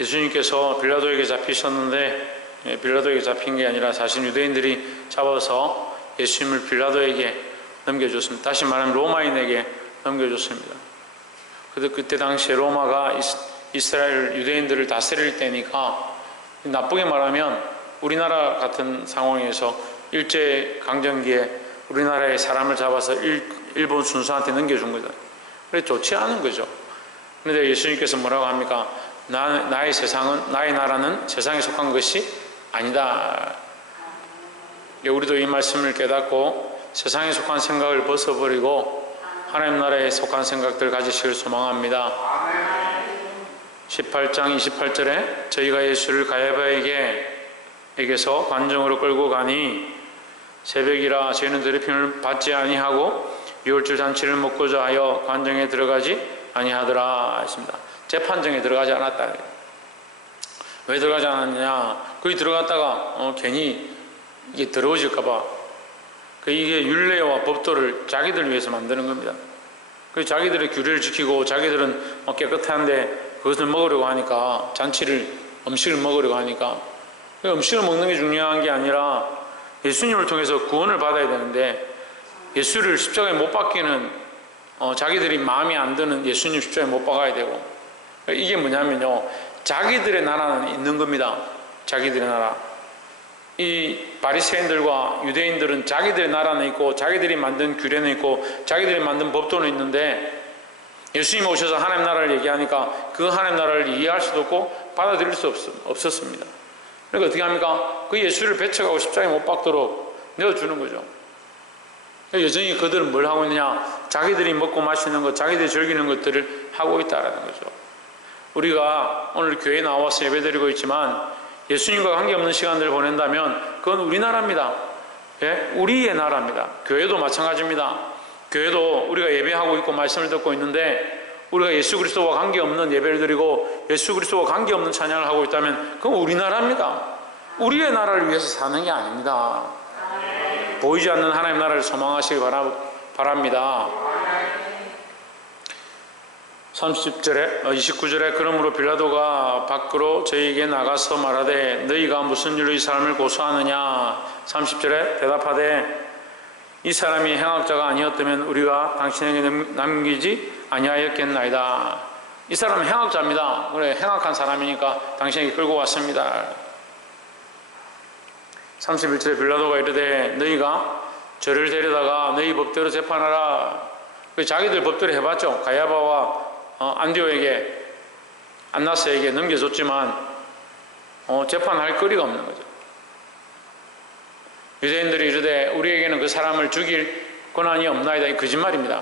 예수님께서 빌라도에게 잡히셨는데 빌라도에게 잡힌 게 아니라 사실 유대인들이 잡아서 예수님을 빌라도에게 넘겨줬습니다. 다시 말하면 로마인에게 넘겨줬습니다. 그때 당시에 로마가 이스라엘 유대인들을 다스릴 때니까, 나쁘게 말하면 우리나라 같은 상황에서 일제강점기에 우리나라의 사람을 잡아서 일본 순사한테 넘겨준 거죠. 그래 좋지 않은 거죠. 그런데 예수님께서 뭐라고 합니까? 나의 세상은, 나의 나라는 세상에 속한 것이 아니다. 우리도 이 말씀을 깨닫고 세상에 속한 생각을 벗어버리고 하나님 나라에 속한 생각들 가지시길 소망합니다. 18장 28절에 저희가 예수를 가야바에게서 관정으로 끌고 가니 새벽이라 저희는 더럽힘을 받지 아니하고 유월절 잔치를 먹고자 하여 관정에 들어가지 아니하더라 했습니다. 재판정에 들어가지 않았다. 왜 들어가지 않았느냐? 거기 들어갔다가 괜히 이게 더러워질까봐. 이게 율례와 법도를 자기들 위해서 만드는 겁니다. 자기들의 규례를 지키고 자기들은 깨끗한데 그것을 먹으려고 하니까, 음식을 먹으려고 하니까, 음식을 먹는 게 중요한 게 아니라 예수님을 통해서 구원을 받아야 되는데, 예수를 십자가에 못 박기는 자기들이 마음에 안 드는 예수님 십자가에 못 박아야 되고, 이게 뭐냐면요, 자기들의 나라는 있는 겁니다. 자기들의 나라. 이 바리새인들과 유대인들은 자기들의 나라는 있고 자기들이 만든 규례는 있고 자기들이 만든 법도는 있는데, 예수님이 오셔서 하나님 나라를 얘기하니까 그 하나님 나라를 이해할 수도 없고 받아들일 수 없었습니다. 그러니까 어떻게 합니까? 그 예수를 배척하고 십자가에 못 박도록 내어주는 거죠. 여전히 그들은 뭘 하고 있느냐? 자기들이 먹고 마시는 것, 자기들이 즐기는 것들을 하고 있다는 거죠. 우리가 오늘 교회에 나와서 예배드리고 있지만 예수님과 관계없는 시간들을 보낸다면 그건 우리나라입니다. 예? 우리의 나라입니다. 교회도 마찬가지입니다. 교회도 우리가 예배하고 있고 말씀을 듣고 있는데 우리가 예수 그리스도와 관계없는 예배를 드리고 예수 그리스도와 관계없는 찬양을 하고 있다면 그건 우리나라입니다. 우리의 나라를 위해서 사는 게 아닙니다. 보이지 않는 하나님 나라를 소망하시기 바랍니다. 29절에 그러므로 빌라도가 밖으로 저희에게 나가서 말하되 너희가 무슨 일로 이 사람을 고소하느냐? 30절에 대답하되 이 사람이 행악자가 아니었다면 우리가 당신에게 남기지 아니하였겠나이다. 이 사람은 행악자입니다. 그래, 행악한 사람이니까 당신에게 끌고 왔습니다. 31절에 빌라도가 이르되 너희가 저를 데려다가 너희 법대로 재판하라. 자기들 법대로 해봤죠. 가야바와 안디오에게, 안나스에게 넘겨줬지만 재판할 거리가 없는 거죠. 유대인들이 이르되 우리에게는 그 사람을 죽일 권한이 없나이다. 이 거짓말입니다.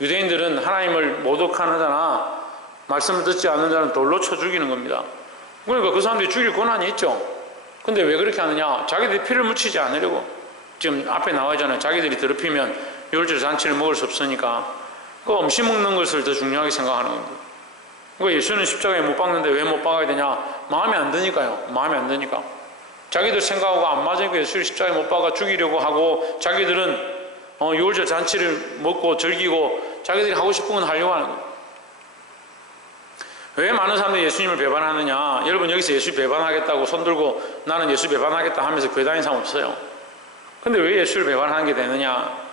유대인들은 하나님을 모독하는 자나 말씀을 듣지 않는 자는 돌로 쳐 죽이는 겁니다. 그러니까 그 사람들이 죽일 권한이 있죠. 근데 왜 그렇게 하느냐? 자기들이 피를 묻히지 않으려고. 지금 앞에 나와 있잖아요. 자기들이 더럽히면 유월절 잔치를 먹을 수 없으니까 그 음식 먹는 것을 더 중요하게 생각하는 겁니다. 그러니까 예수는 십자가에 못 박는데 왜 못 박아야 되냐? 마음에 안 드니까요. 마음에 안 드니까. 자기들 생각하고 안 맞으니까 예수를 십자가에 못 박아 죽이려고 하고, 자기들은 유월절 잔치를 먹고 즐기고 자기들이 하고 싶은 건 하려고 하는 거예요. 왜 많은 사람들이 예수님을 배반하느냐? 여러분 여기서 예수 배반하겠다고 손들고 나는 예수 배반하겠다 하면서 교회 다니는 사람 없어요. 근데 왜 예수를 배반하는 게 되느냐?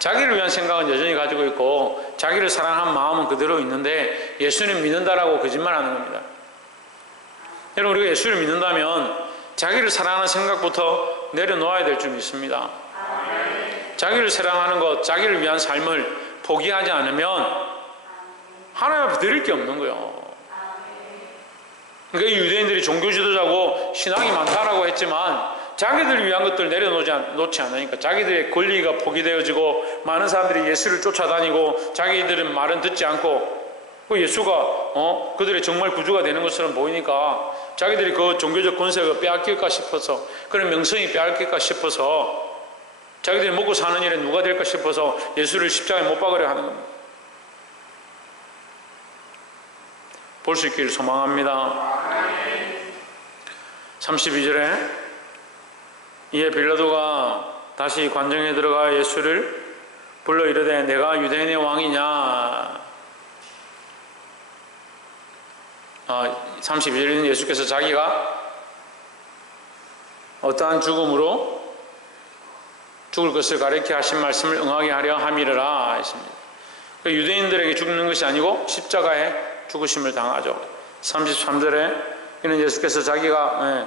자기를 위한 생각은 여전히 가지고 있고 자기를 사랑하는 마음은 그대로 있는데 예수님 믿는다라고 거짓말하는 겁니다. 여러분 우리가 예수를 믿는다면 자기를 사랑하는 생각부터 내려놓아야 될 줄 믿습니다. 자기를 사랑하는 것, 자기를 위한 삶을 포기하지 않으면 하나님 앞에 드릴 게 없는 거예요. 그러니까 유대인들이 종교 지도자고 신앙이 많다라고 했지만 자기들을 위한 것들을 내려놓지 않으니까 자기들의 권리가 포기되어지고 많은 사람들이 예수를 쫓아다니고 자기들은 말은 듣지 않고 예수가 그들의 정말 구주가 되는 것처럼 보이니까 자기들이 그 종교적 권세가 빼앗길까 싶어서, 그런 명성이 빼앗길까 싶어서, 자기들이 먹고 사는 일에 누가 될까 싶어서 예수를 십자가에 못 박으려 하는 겁니다. 볼 수 있기를 소망합니다. 32절에 이에 빌라도가 다시 관정에 들어가 예수를 불러 이르되 내가 유대인의 왕이냐? 32절에는 예수께서 자기가 어떠한 죽음으로 죽을 것을 가리켜 하신 말씀을 응하게 하려 함이라 했습니다. 유대인들에게 죽는 것이 아니고 십자가에 죽으심을 당하죠. 33절에 이는 예수께서 자기가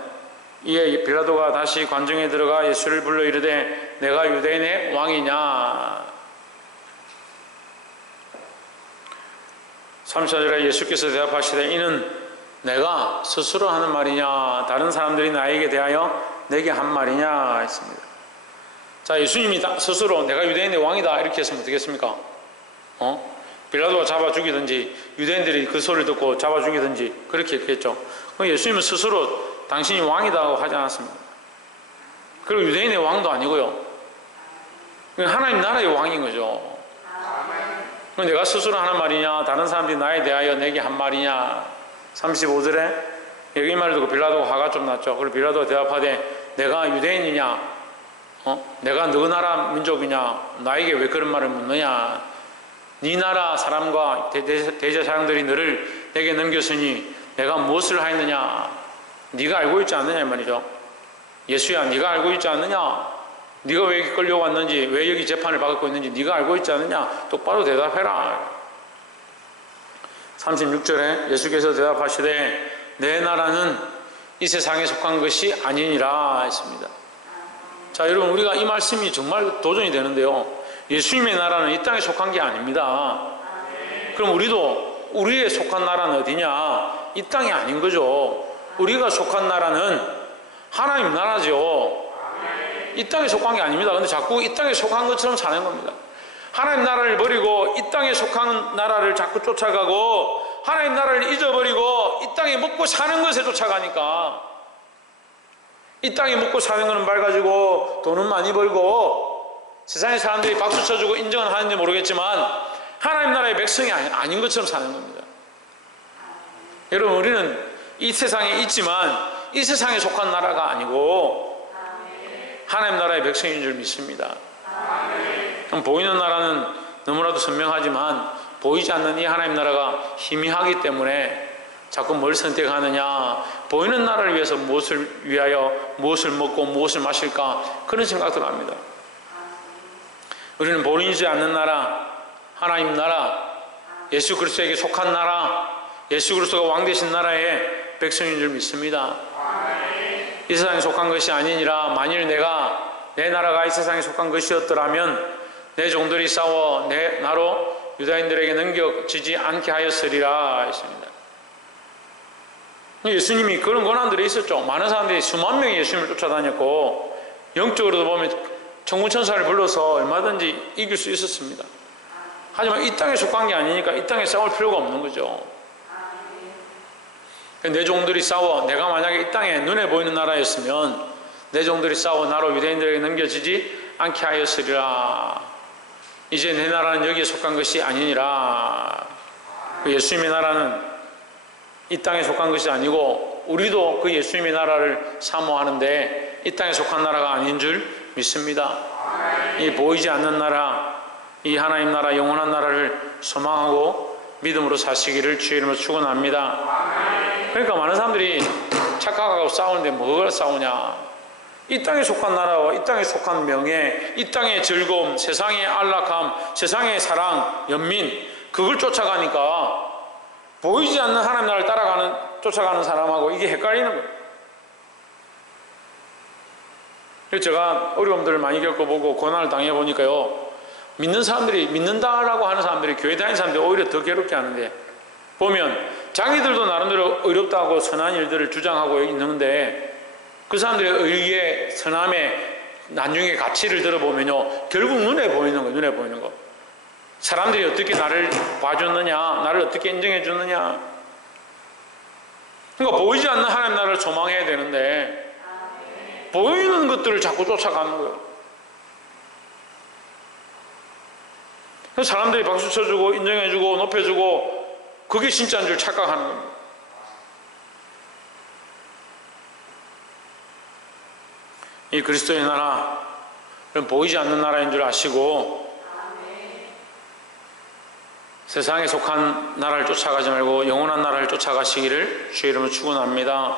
이에 빌라도가 다시 관정에 들어가 예수를 불러 이르되 내가 유대인의 왕이냐. 34절에 예수께서 대답하시되 이는 내가 스스로 하는 말이냐 다른 사람들이 나에게 대하여 내게 한 말이냐 했습니다. 자, 예수님이 스스로 내가 유대인의 왕이다 이렇게 했으면 어떻겠습니까? 빌라도가 잡아 죽이든지 유대인들이 그 소리를 듣고 잡아 죽이든지 그렇게 했겠죠. 예수님은 스스로 당신이 왕이다고 하지 않았습니다. 그리고 유대인의 왕도 아니고요. 하나님 나라의 왕인 거죠. 내가 스스로 하는 말이냐 다른 사람들이 나에 대하여 내게 한 말이냐. 35절에 여기 말을 듣고 빌라도가 화가 좀 났죠. 그리고 빌라도가 대답하되 내가 유대인이냐 내가 너 나라 민족이냐 나에게 왜 그런 말을 묻느냐. 네 나라 사람과 대제사장들이 너를 내게 넘겼으니 내가 무엇을 하였느냐. 네가 알고 있지 않느냐 이 말이죠. 예수야 네가 알고 있지 않느냐. 네가 왜 여기 끌려왔는지 왜 여기 재판을 받고 있는지 네가 알고 있지 않느냐. 똑바로 대답해라. 36절에 예수께서 대답하시되 내 나라는 이 세상에 속한 것이 아니니라 했습니다. 자, 여러분 우리가 이 말씀이 정말 도전이 되는데요. 예수님의 나라는 이 땅에 속한 게 아닙니다. 그럼 우리도 우리의 속한 나라는 어디냐? 이 땅이 아닌 거죠. 우리가 속한 나라는 하나님 나라죠. 이 땅에 속한 게 아닙니다. 근데 자꾸 이 땅에 속한 것처럼 사는 겁니다. 하나님 나라를 버리고 이 땅에 속한 나라를 자꾸 쫓아가고 하나님 나라를 잊어버리고 이 땅에 먹고 사는 것에 쫓아가니까 이 땅에 먹고 사는 거는 맑아지고 돈은 많이 벌고 세상의 사람들이 박수 쳐주고 인정은 하는지 모르겠지만 하나님 나라의 백성이 아닌 것처럼 사는 겁니다. 여러분 우리는 이 세상에 있지만 이 세상에 속한 나라가 아니고 하나님 나라의 백성인 줄 믿습니다. 보이는 나라는 너무나도 선명하지만 보이지 않는 이 하나님 나라가 희미하기 때문에 자꾸 뭘 선택하느냐. 보이는 나라를 위해서 무엇을 위하여 무엇을 먹고 무엇을 마실까 그런 생각들 합니다. 우리는 보이지 않는 나라, 하나님 나라, 예수 그리스도에게 속한 나라, 예수 그리스도가 왕 되신 나라의 백성인 줄 믿습니다. 이 세상에 속한 것이 아니니라. 만일 내 나라가 이 세상에 속한 것이었더라면 내 종들이 싸워 나로 유다인들에게 넘겨지지 않게 하였으리라 했습니다. 예수님이 그런 권한들이 있었죠. 많은 사람들이 수만 명이 예수님을 쫓아다녔고 영적으로도 보면 천군천사를 불러서 얼마든지 이길 수 있었습니다. 하지만 이 땅에 속한 게 아니니까 이 땅에 싸울 필요가 없는 거죠. 내 종들이 싸워 내가 만약에 이 땅에 눈에 보이는 나라였으면 내 종들이 싸워 나로 유대인들에게 넘겨지지 않게 하였으리라. 이제 내 나라는 여기에 속한 것이 아니니라. 예수님의 나라는 이 땅에 속한 것이 아니고 우리도 그 예수님의 나라를 사모하는데 이 땅에 속한 나라가 아닌 줄 믿습니다. 이 보이지 않는 나라, 이 하나님 나라, 영원한 나라를 소망하고 믿음으로 사시기를 주의 이름으로 축원합니다. 그러니까 많은 사람들이 착각하고 싸우는데 뭐가 싸우냐. 이 땅에 속한 나라와 이 땅에 속한 명예, 이 땅의 즐거움, 세상의 안락함, 세상의 사랑, 연민 그걸 쫓아가니까 보이지 않는 하나님 나라를 쫓아가는 사람하고 이게 헷갈리는 거예요. 그래서 제가 어려움들을 많이 겪어보고 고난을 당해보니까요, 믿는다라고 하는 사람들이 교회 다니는 사람들이 오히려 더 괴롭게 하는데, 보면 자기들도 나름대로 의롭다고 선한 일들을 주장하고 있는데 그 사람들의 의의 선함의 나중에 가치를 들어보면요, 결국 눈에 보이는 거, 눈에 보이는 거. 사람들이 어떻게 나를 봐줬느냐, 나를 어떻게 인정해 주느냐. 그러니까 보이지 않는 하나님 나라를 소망해야 되는데 보이는 것들을 자꾸 쫓아가는 거예요. 그래서 사람들이 박수 쳐주고 인정해주고 높여주고 그게 진짜인 줄 착각하는 겁니다. 이 그리스도의 나라는 보이지 않는 나라인 줄 아시고 세상에 속한 나라를 쫓아가지 말고 영원한 나라를 쫓아가시기를 주의 이름으로 축원합니다.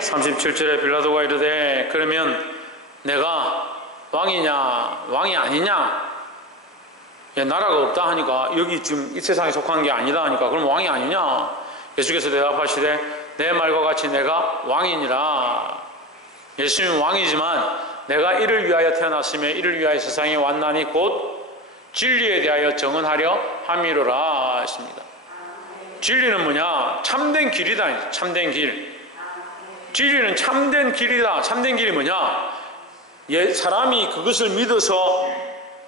37절에 빌라도가 이르되 그러면 내가 왕이냐 왕이 아니냐, 나라가 없다 하니까 여기 지금 이 세상에 속한 게 아니다 하니까 그럼 왕이 아니냐. 예수께서 대답하시되 내 말과 같이 내가 왕이니라. 예수님은 왕이지만 내가 이를 위하여 태어났으며 이를 위하여 세상에 왔나니 곧 진리에 대하여 정언하려 함이로라 했습니다. 진리는 뭐냐? 참된 길이다. 참된 길. 진리는 참된 길이다. 참된 길이 뭐냐? 사람이 그것을 믿어서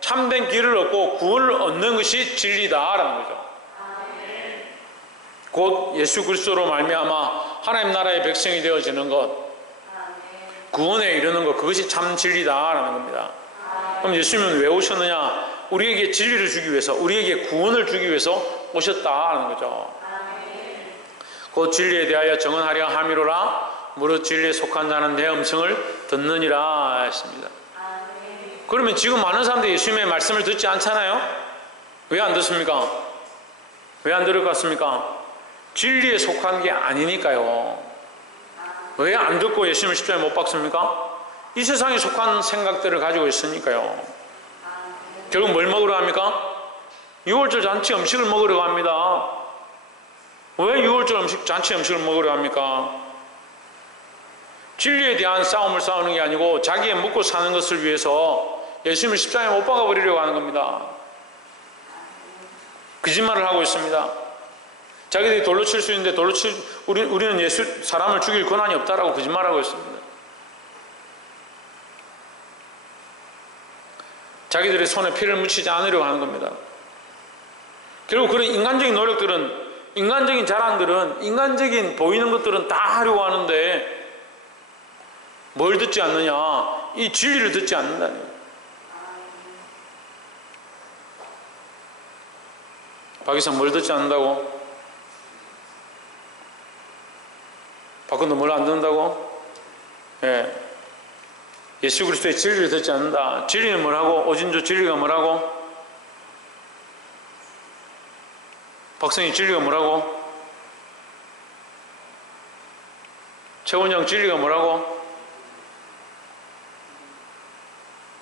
참된 길을 얻고 구원을 얻는 것이 진리다라는 거죠. 곧 예수 그리스도로 말미암아 하나님 나라의 백성이 되어지는 것, 구원에 이르는 것, 그것이 참 진리다라는 겁니다. 그럼 예수님은 왜 오셨느냐? 우리에게 진리를 주기 위해서, 우리에게 구원을 주기 위해서 오셨다라는 거죠. 곧 진리에 대하여 정언하려 함이로라. 무릇 진리에 속한 자는 내 음성을 듣느니라 했습니다. 그러면 지금 많은 사람들이 예수님의 말씀을 듣지 않잖아요? 왜 안 듣습니까? 왜 안 들을 것 같습니까? 진리에 속한 게 아니니까요. 왜 안 듣고 예수님을 십자가에 못 박습니까? 이 세상에 속한 생각들을 가지고 있으니까요. 결국 뭘 먹으러 합니까? 6월절 잔치 음식을 먹으러 갑니다. 왜 6월절 잔치 음식을 먹으러 합니까? 진리에 대한 싸움을 싸우는 게 아니고 자기의 먹고 사는 것을 위해서 예수님을 십자가에 못 박아버리려고 하는 겁니다. 거짓말을 하고 있습니다. 자기들이 돌로 칠 수 있는데 우리는 사람을 죽일 권한이 없다라고 거짓말하고 있습니다. 자기들의 손에 피를 묻히지 않으려고 하는 겁니다. 결국 그런 인간적인 노력들은, 인간적인 자랑들은, 인간적인 보이는 것들은 다 하려고 하는데 뭘 듣지 않느냐? 이 진리를 듣지 않는다는 거예요. 박이상 뭘 듣지 않는다고? 박근도 뭘 안 듣는다고? 예. 예수 그리스도의 진리를 듣지 않는다. 진리는 뭐라고? 오진조 진리가 뭐라고? 박성희 진리가 뭐라고? 최원영 진리가 뭐라고?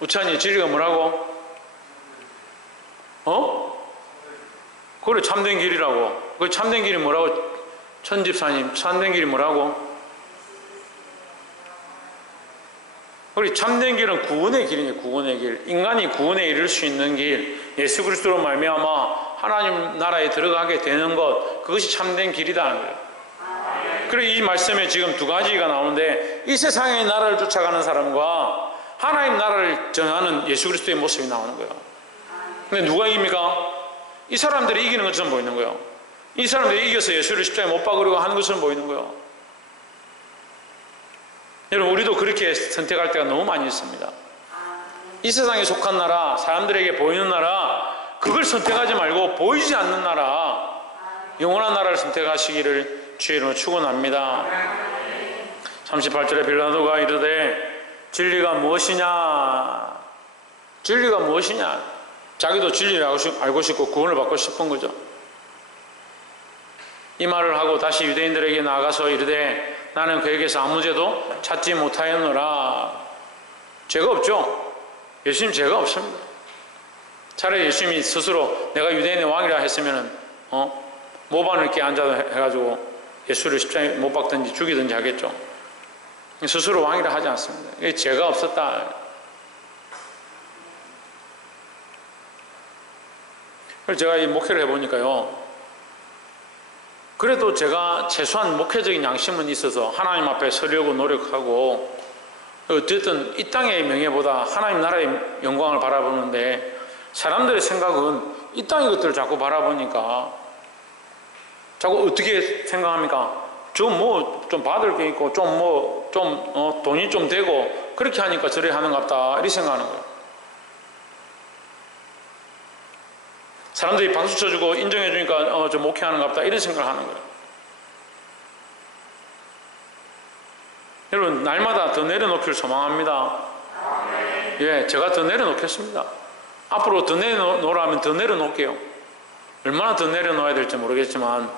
우찬이 진리가 뭐라고? 그래 참된 길이라고. 그 참된 길이 뭐라고? 천집사님 참된 길이 뭐라고? 우리 참된 길은 구원의 길이니 구원의 길. 인간이 구원에 이를 수 있는 길, 예수 그리스도로 말미암아 하나님 나라에 들어가게 되는 것, 그것이 참된 길이다는 거예요. 그래 이 말씀에 지금 두 가지가 나오는데 이 세상의 나라를 쫓아가는 사람과 하나님 나라를 전하는 예수 그리스도의 모습이 나오는 거예요. 근데 누가 이깁니까? 이 사람들이 이기는 것처럼 보이는 거예요. 이 사람들이 이겨서 예수를 십자가에 못 박으려고 하는 것처럼 보이는 거예요. 여러분 우리도 그렇게 선택할 때가 너무 많이 있습니다. 이 세상에 속한 나라, 사람들에게 보이는 나라, 그걸 선택하지 말고 보이지 않는 나라, 영원한 나라를 선택하시기를 주의 이름으로 축원합니다. 38절에 빌라도가 이르되 진리가 무엇이냐? 진리가 무엇이냐? 자기도 진리를 알고 싶고 구원을 받고 싶은 거죠. 이 말을 하고 다시 유대인들에게 나가서 이르되 나는 그에게서 아무 죄도 찾지 못하였노라. 죄가 없죠. 예수님 죄가 없습니다. 차라리 예수님이 스스로 내가 유대인의 왕이라 했으면은 모반을 이렇게 앉아서 해가지고 예수를 십자가에 못 박든지 죽이든지 하겠죠. 스스로 왕이라 하지 않습니다. 이게 죄가 없었다. 그래서 제가 이 목회를 해보니까요, 그래도 제가 최소한 목회적인 양심은 있어서 하나님 앞에 서려고 노력하고, 어쨌든 이 땅의 명예보다 하나님 나라의 영광을 바라보는데, 사람들의 생각은 이 땅의 것들을 자꾸 바라보니까 자꾸 어떻게 생각합니까? 좀 뭐 좀 받을 게 있고 좀 돈이 좀 되고 그렇게 하니까 저래 하는갑다 이렇게 생각하는 거예요. 사람들이 박수 쳐주고 인정해주니까 저 목회하는갑다 이런 생각을 하는 거예요. 여러분 날마다 더 내려놓기를 소망합니다. 예, 제가 더 내려놓겠습니다. 앞으로 더 내려놓으라면 더 내려놓을게요. 얼마나 더 내려놓아야 될지 모르겠지만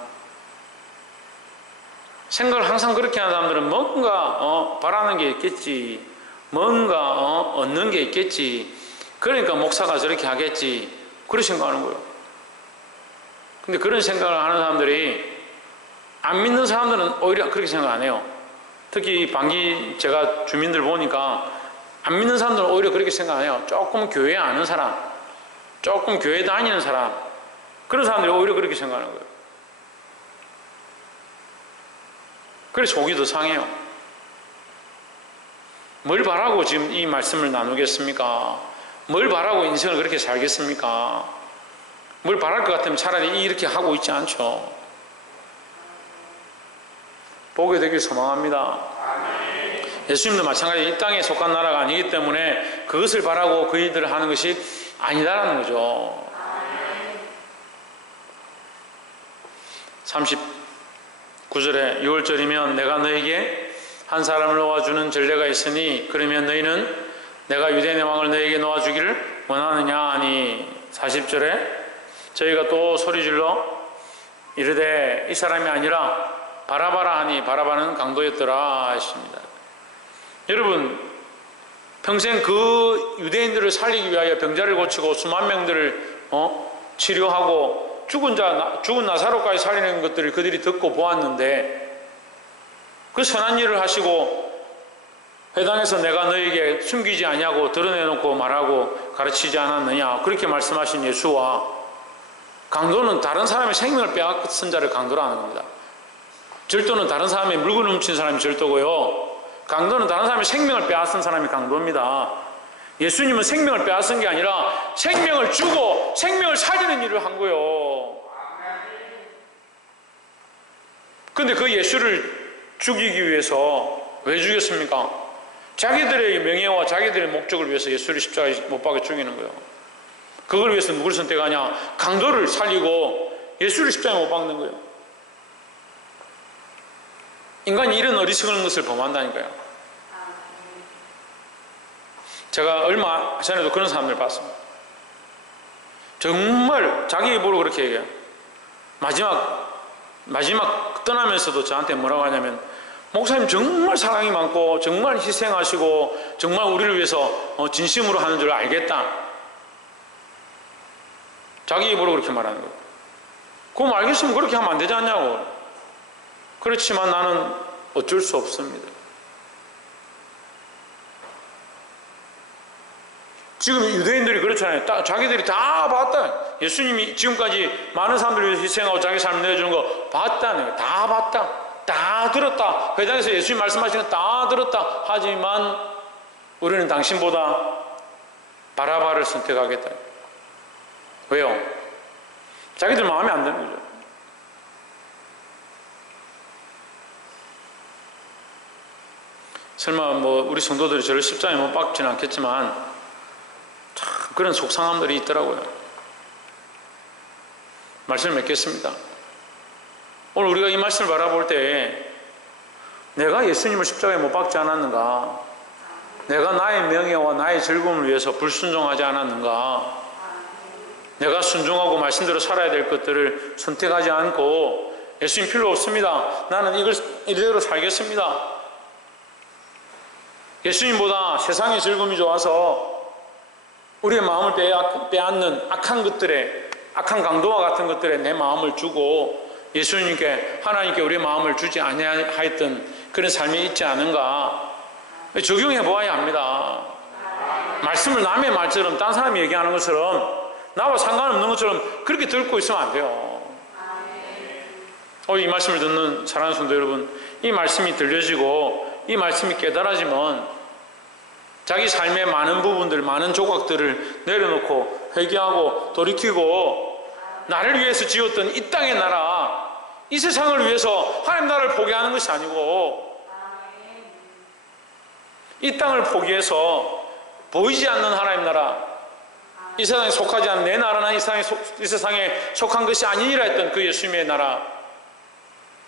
생각을 항상 그렇게 하는 사람들은 뭔가 바라는 게 있겠지, 뭔가 얻는 게 있겠지, 그러니까 목사가 저렇게 하겠지, 그런 생각하는 거예요. 근데 그런 생각을 하는 사람들이 안 믿는 사람들은 오히려 그렇게 생각 안 해요. 특히 방기 제가 주민들 보니까 안 믿는 사람들은 오히려 그렇게 생각 안 해요. 조금 교회 아는 사람, 조금 교회 다니는 사람, 그런 사람들이 오히려 그렇게 생각하는 거예요. 그래서 속이 더 상해요. 뭘 바라고 지금 이 말씀을 나누겠습니까? 뭘 바라고 인생을 그렇게 살겠습니까? 뭘 바랄 것 같으면 차라리 이렇게 하고 있지 않죠. 보게 되길 소망합니다. 예수님도 마찬가지 이 땅에 속한 나라가 아니기 때문에 그것을 바라고 그 일들을 하는 것이 아니다라는 거죠. 39절에 6월절이면 내가 너에게 한 사람을 놓아주는 전례가 있으니 그러면 너희는 내가 유대인의 왕을 너에게 놓아주기를 원하느냐 하니 40절에 저희가 또 소리질러 이르되 이 사람이 아니라 바라바라 하니 바라바는 강도였더라 하십니다. 여러분 평생 그 유대인들을 살리기 위하여 병자를 고치고 수만 명들을 치료하고 죽은 나사로까지 살리는 것들을 그들이 듣고 보았는데 그 선한 일을 하시고 회당에서 내가 너에게 숨기지 아니하고 드러내놓고 말하고 가르치지 않았느냐 그렇게 말씀하신 예수와 강도는 다른 사람의 생명을 빼앗은 자를 강도로 하는 겁니다. 절도는 다른 사람의 물건을 훔친 사람이 절도고요, 강도는 다른 사람의 생명을 빼앗은 사람이 강도입니다. 예수님은 생명을 빼앗은 게 아니라 생명을 주고 생명을 살리는 일을 한 거예요. 그런데 그 예수를 죽이기 위해서 왜 죽였습니까? 자기들의 명예와 자기들의 목적을 위해서 예수를 십자가에 못 박아 죽이는 거예요. 그걸 위해서 누구를 선택하냐? 강도를 살리고 예수를 십자가에 못 박는 거예요. 인간이 이런 어리석은 것을 범한다니까요. 제가 얼마 전에도 그런 사람들 봤습니다. 정말 자기 입으로 그렇게 얘기해요. 마지막 떠나면서도 저한테 뭐라고 하냐면 목사님 정말 사랑이 많고 정말 희생하시고 정말 우리를 위해서 진심으로 하는 줄 알겠다. 자기 입으로 그렇게 말하는 거예요. 그럼 알겠으면 그렇게 하면 안 되지 않냐고. 그렇지만 나는 어쩔 수 없습니다. 지금 유대인들이 그렇잖아요. 자기들이 다 봤다. 예수님이 지금까지 많은 사람들을 위해서 희생하고 자기 삶을 내어주는 거 봤다는 거예요. 다 봤다. 다 들었다. 회당에서 예수님 말씀하시는 거 다 들었다. 하지만 우리는 당신보다 바라바를 선택하겠다. 왜요? 자기들 마음에 안 드는 거죠. 설마 우리 성도들이 저를 십자가에 못 박지는 않겠지만 참 그런 속상함들이 있더라고요. 말씀을 맺겠습니다. 오늘 우리가 이 말씀을 바라볼 때 내가 예수님을 십자가에 못 박지 않았는가? 내가 나의 명예와 나의 즐거움을 위해서 불순종하지 않았는가? 내가 순종하고 말씀대로 살아야 될 것들을 선택하지 않고 예수님 필요 없습니다. 나는 이걸 이대로 살겠습니다. 예수님보다 세상의 즐거움이 좋아서 우리의 마음을 빼앗는 악한 강도와 같은 것들에 내 마음을 주고 예수님께 하나님께 우리의 마음을 주지 아니하였던 그런 삶이 있지 않은가 적용해 보아야 합니다. 말씀을 남의 말처럼 딴 사람이 얘기하는 것처럼 나와 상관없는 것처럼 그렇게 듣고 있으면 안 돼요. 이 말씀을 듣는 사랑하는 성도 여러분, 이 말씀이 들려지고 이 말씀이 깨달아지면 자기 삶의 많은 부분들, 많은 조각들을 내려놓고 회개하고 돌이키고 나를 위해서 지었던 이 땅의 나라, 이 세상을 위해서 하나님 나라를 포기하는 것이 아니고 이 땅을 포기해서 보이지 않는 하나님 나라, 이 세상에 속하지 않는 내 나라는 이 세상에 속한 것이 아니니라 했던 그 예수님의 나라,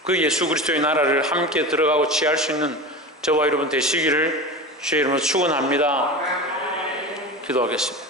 그 예수 그리스도의 나라를 함께 들어가고 취할 수 있는 저와 여러분 되시기를 주의 이름으로 축원합니다. 기도하겠습니다.